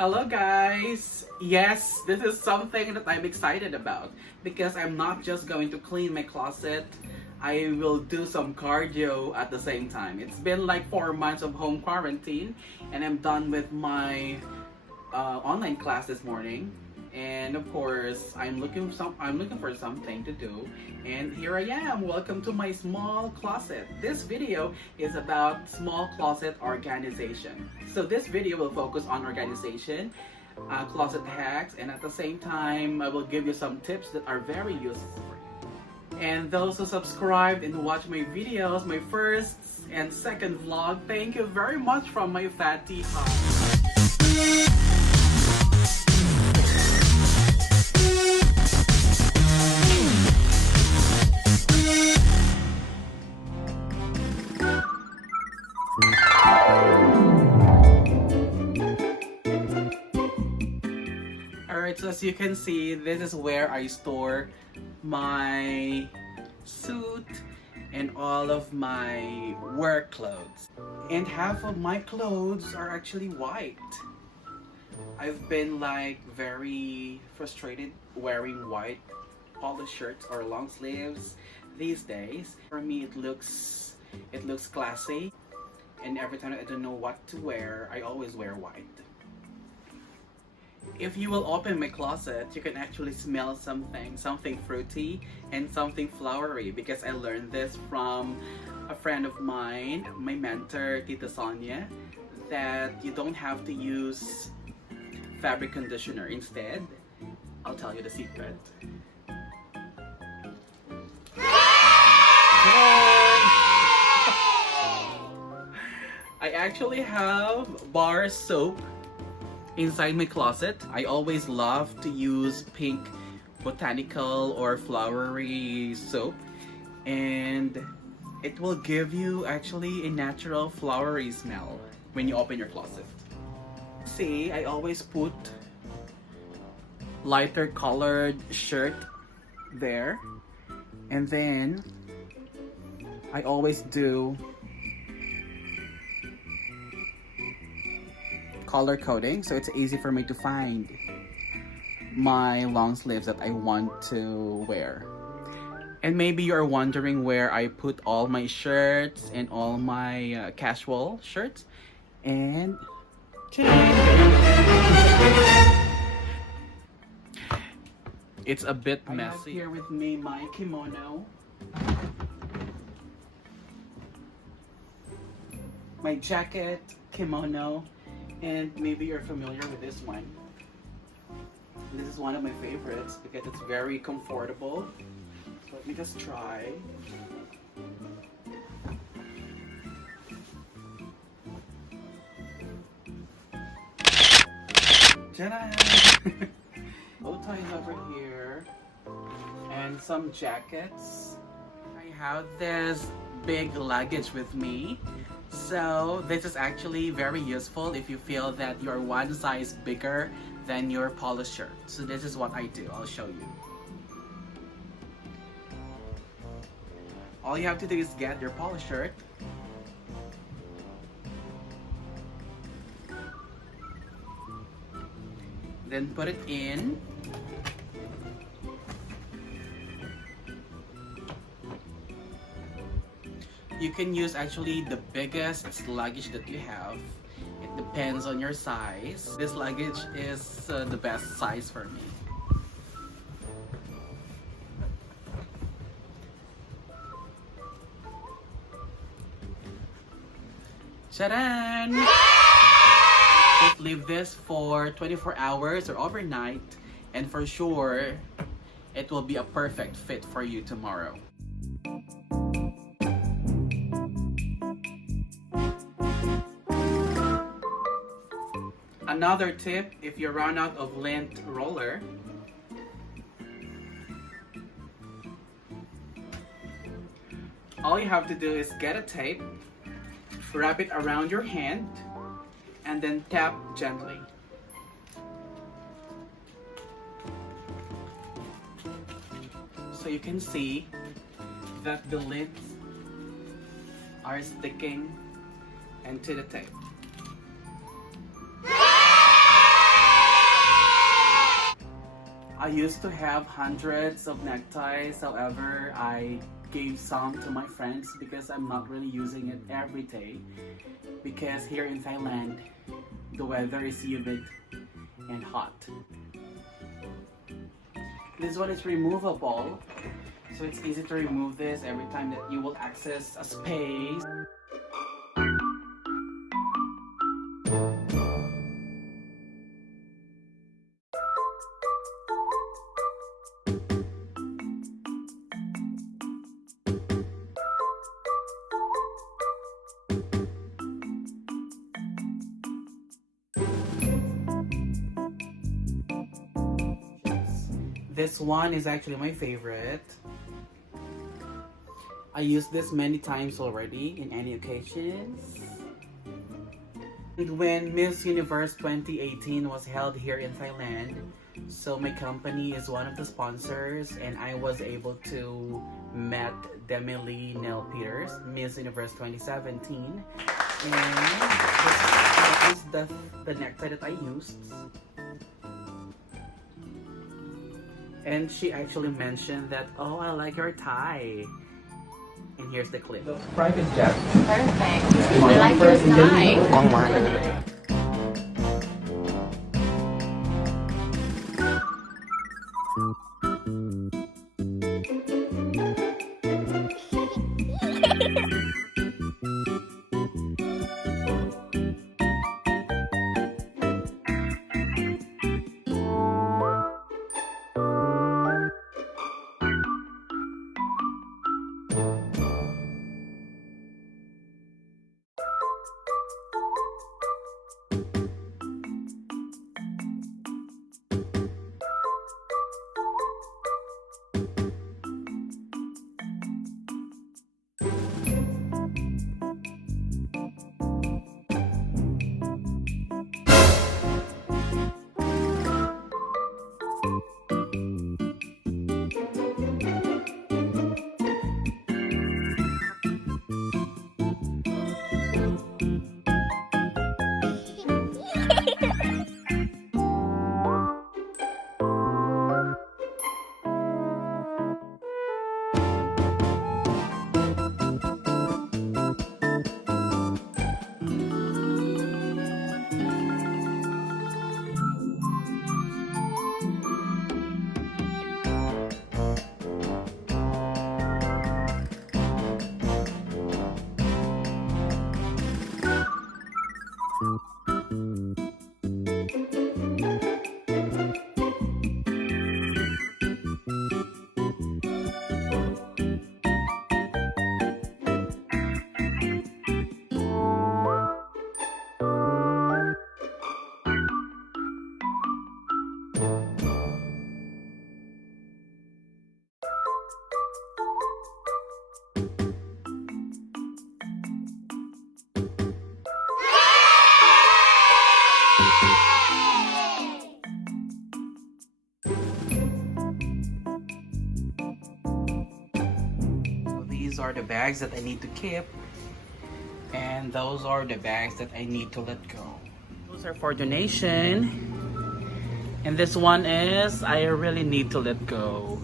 Hello guys! Yes, this is something that I'm excited about because I'm not just going to clean my closet, I will do some cardio at the same time. It's been like 4 months of home quarantine and I'm done with my online class this morning. And of course, I'm looking for something to do. And here I am. Welcome to my small closet. This video is about small closet organization. So this video will focus on organization, closet hacks, and at the same time, I will give you some tips that are very useful for you. And those who subscribed and watch my videos, my first and second vlog, thank you very much from my fatty heart. Alright, so as you can see, this is where I store my suit and all of my work clothes. And half of my clothes are actually white. I've been like very frustrated wearing white polo shirts or long sleeves these days. For me, it looks classy, and every time I don't know what to wear, I always wear white. If you will open my closet, you can actually smell something fruity and something flowery, because I learned this from a friend of mine, my mentor, Tita Sonia, that you don't have to use fabric conditioner. Instead, I'll tell you the secret. I actually have bar soap inside my closet. I always love to use pink botanical or flowery soap, and it will give you actually a natural flowery smell when you open your closet. See, I always put lighter colored shirt there, and then I always do color coding, so it's easy for me to find my long sleeves that I want to wear. And maybe you're wondering where I put all my shirts and all my casual shirts, and it's a bit messy. I have here with me my kimono, my jacket, kimono, and maybe you're familiar with this one. This is one of my favorites because it's very comfortable. So let me just try. Ta-da! Bow ties over here and some jackets. I have this big luggage with me. So this is actually very useful if you feel that you're one size bigger than your polo shirt. So this is what I do. I'll show you. All you have to do is get your polo shirt, then put it in. You can use actually the biggest luggage that you have. It depends on your size. This luggage is the best size for me. Ta-da! Just leave this for 24 hours or overnight, and for sure, it will be a perfect fit for you tomorrow. Another tip, if you run out of lint roller, all you have to do is get a tape, wrap it around your hand, and then tap gently. So you can see that the lids are sticking into the tape. I used to have hundreds of neckties, however, I gave some to my friends because I'm not really using it every day. Because here in Thailand, the weather is humid and hot. This one is removable, so it's easy to remove this every time that you will access a space. This one is actually my favorite. I used this many times already in any occasions. And when Miss Universe 2018 was held here in Thailand, so my company is one of the sponsors and I was able to meet Demi Nell Peters, Miss Universe 2017. And this is the necktie that I used. And she actually mentioned that, oh, I like your tie. And here's the clip. The private jet. Perfect. I like your tie. กล้องมา These are the bags that I need to keep, and those are the bags that I need to let go. Those are for donation, and this one is I really need to let go.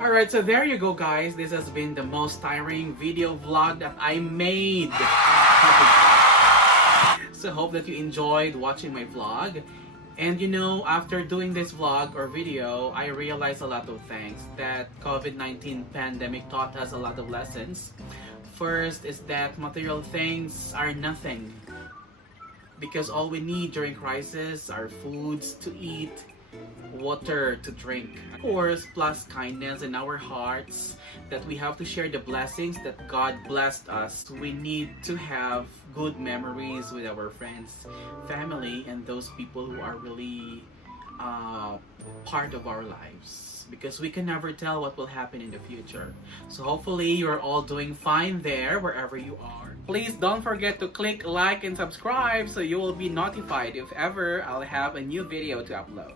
Alright, so there you go guys. This has been the most tiring video vlog that I made. So hope that you enjoyed watching my vlog. And you know, after doing this vlog or video, I realized a lot of things. That COVID-19 pandemic taught us a lot of lessons. First is that material things are nothing. Because all we need during crisis are foods to eat, water to drink. Of course, plus kindness in our hearts, that we have to share the blessings that God blessed us. We need to have good memories with our friends, family, and those people who are really part of our lives, because we can never tell what will happen in the future. So hopefully you're all doing fine there wherever you are. Please don't forget to click like and subscribe so you will be notified if ever I'll have a new video to upload.